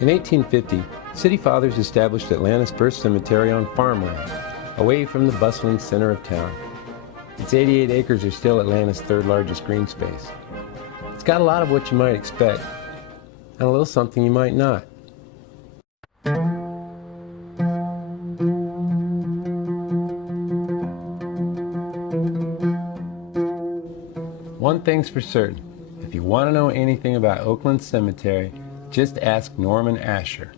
In 1850, City Fathers established Atlanta's first cemetery on farmland, away from the bustling center of town. Its 88 acres are still Atlanta's third largest green space. It's got a lot of what you might expect, and a little something you might not. One thing's for certain, if you want to know anything about Oakland Cemetery, just ask Norman Asher.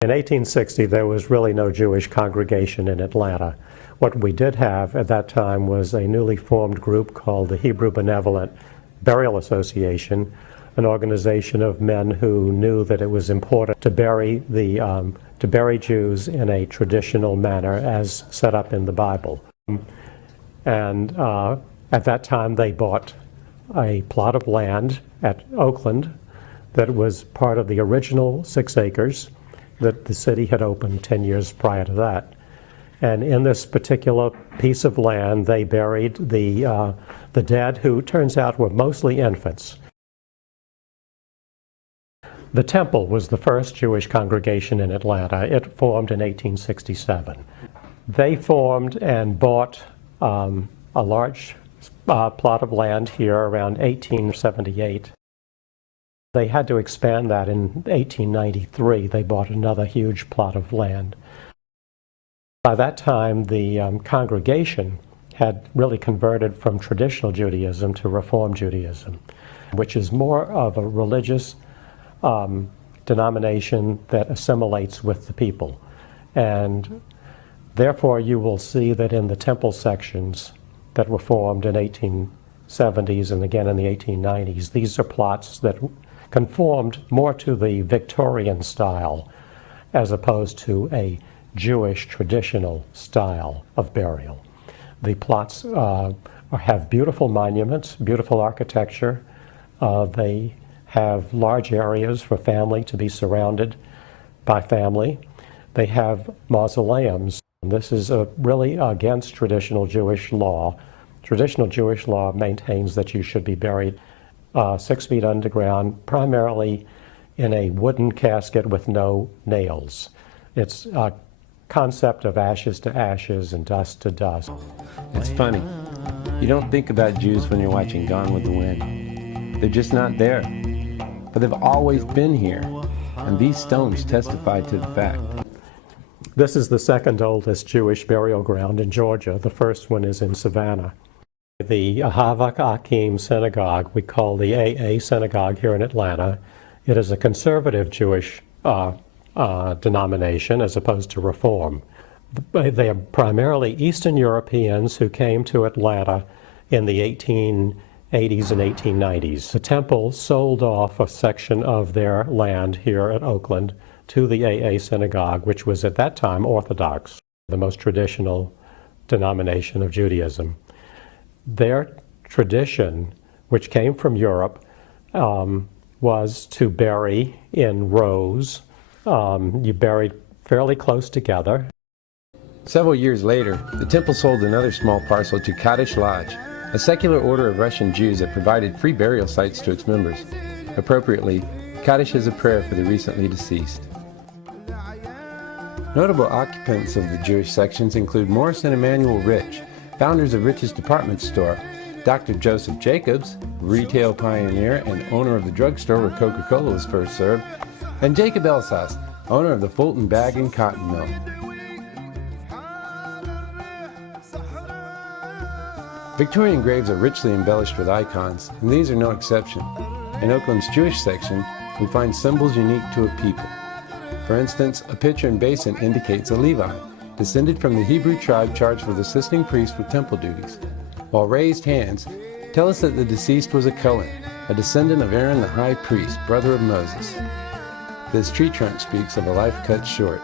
In 1860, there was really no Jewish congregation in Atlanta. What we did have at that time was a newly formed group called the Hebrew Benevolent Burial Association, an organization of men who knew that it was important to bury Jews in a traditional manner as set up in the Bible. And at that time, they bought a plot of land at Oakland that was part of the original 6 acres that the city had opened 10 years prior to that. And in this particular piece of land, they buried the dead, who turns out were mostly infants. The Temple was the first Jewish congregation in Atlanta. It formed in 1867. They formed and bought a large plot of land here around 1878. They had to expand that in 1893. They bought another huge plot of land. By that time, the congregation had really converted from traditional Judaism to Reform Judaism, which is more of a religious denomination that assimilates with the people. And therefore, you will see that in the temple sections that were formed in 1870s and again in the 1890s, these are plots that conformed more to the Victorian style as opposed to a Jewish traditional style of burial. The plots have beautiful monuments, beautiful architecture. They have large areas for family to be surrounded by family. They have mausoleums. This is really against traditional Jewish law. Traditional Jewish law maintains that you should be buried 6 feet underground, primarily in a wooden casket with no nails. It's a concept of ashes to ashes and dust to dust. It's funny. You don't think about Jews when you're watching Gone with the Wind. They're just not there. But they've always been here, and these stones testify to the fact. This is the second oldest Jewish burial ground in Georgia. The first one is in Savannah. The Havak Akim Synagogue, we call the AA Synagogue here in Atlanta. It is a conservative Jewish denomination as opposed to Reform. They are primarily Eastern Europeans who came to Atlanta in the 1880s and 1890s. The temple sold off a section of their land here at Oakland to the AA Synagogue, which was at that time Orthodox, the most traditional denomination of Judaism. Their tradition, which came from Europe, was to bury in rows. You buried fairly close together. Several years later, the temple sold another small parcel to Kaddish Lodge, a secular order of Russian Jews that provided free burial sites to its members. Appropriately, Kaddish is a prayer for the recently deceased. Notable occupants of the Jewish sections include Morris and Emanuel Rich, founders of Rich's Department Store, Dr. Joseph Jacobs, retail pioneer and owner of the drugstore where Coca-Cola was first served, and Jacob Elsas, owner of the Fulton Bag and Cotton Mill. Victorian graves are richly embellished with icons, and these are no exception. In Oakland's Jewish section, we find symbols unique to a people. For instance, a pitcher and basin indicates a Levi, descended from the Hebrew tribe charged with assisting priests with temple duties, while raised hands tell us that the deceased was a Cohen, a descendant of Aaron the high priest, brother of Moses. This tree trunk speaks of a life cut short.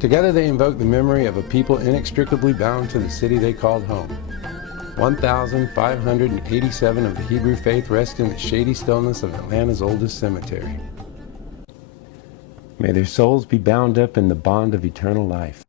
Together they invoke the memory of a people inextricably bound to the city they called home. 1,587 of the Hebrew faith rest in the shady stillness of Atlanta's oldest cemetery. May their souls be bound up in the bond of eternal life.